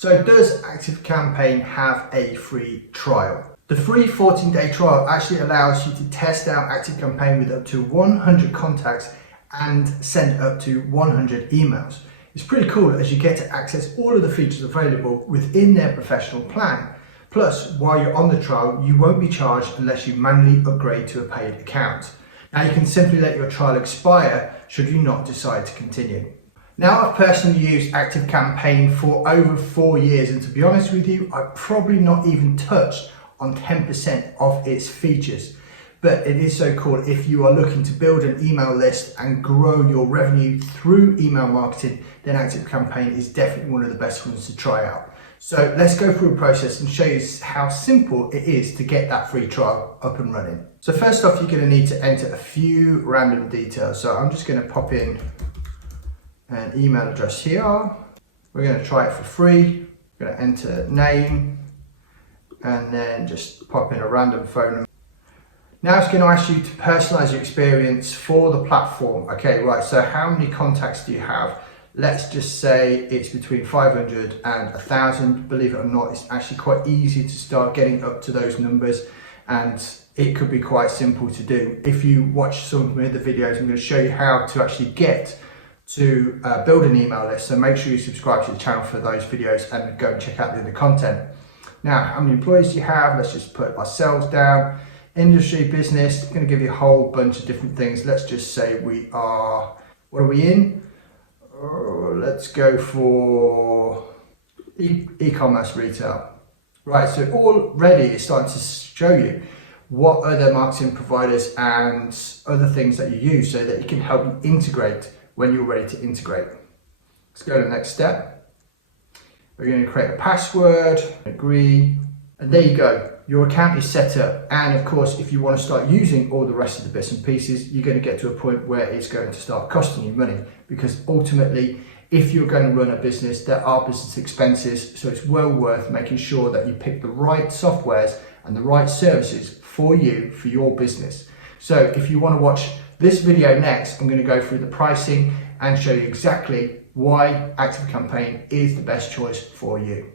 So does ActiveCampaign have a free trial? The free 14-day trial actually allows you to test out ActiveCampaign with up to 100 contacts and send up to 100 emails. It's pretty cool as you get to access all of the features available within their professional plan. Plus, while you're on the trial, you won't be charged unless you manually upgrade to a paid account. Now you can simply let your trial expire should you not decide to continue. Now I've personally used ActiveCampaign for over 4 years, and to be honest with you, I've probably not even touched on 10% of its features. But it is so cool if you are looking to build an email list and grow your revenue through email marketing, then ActiveCampaign is definitely one of the best ones to try out. So let's go through a process and show you how simple it is to get that free trial up and running. So first off, you're going to need to enter a few random details. So I'm just going to pop in an email address here. We're going to try it for free. We're going to enter name and then just pop in a random phone number. Now it's going to ask you to personalize your experience for the platform. Okay, right, so how many contacts do you have? Let's just say it's between 500 and 1,000. Believe it or not, it's actually quite easy to start getting up to those numbers, and it could be quite simple to do. If you watch some of my other videos, I'm going to show you how to actually get to build an email list. So make sure you subscribe to the channel for those videos and go and check out the other content. Now, how many employees do you have? Let's just put ourselves down. Industry, business, it's going to give you a whole bunch of different things. Let's just say we are, what are we in? Let's go for e-commerce retail. Right, so already it's starting to show you what other marketing providers and other things that you use so that it can help you integrate when you're ready to integrate. Let's go to the next step. We're going to create a password, agree, and there you go. Your account is set up, and of course, if you want to start using all the rest of the bits and pieces, you're going to get to a point where it's going to start costing you money, because ultimately, if you're going to run a business, there are business expenses, so it's well worth making sure that you pick the right softwares and the right services for you, for your business. So if you want to watch this video next, I'm going to go through the pricing and show you exactly why ActiveCampaign is the best choice for you.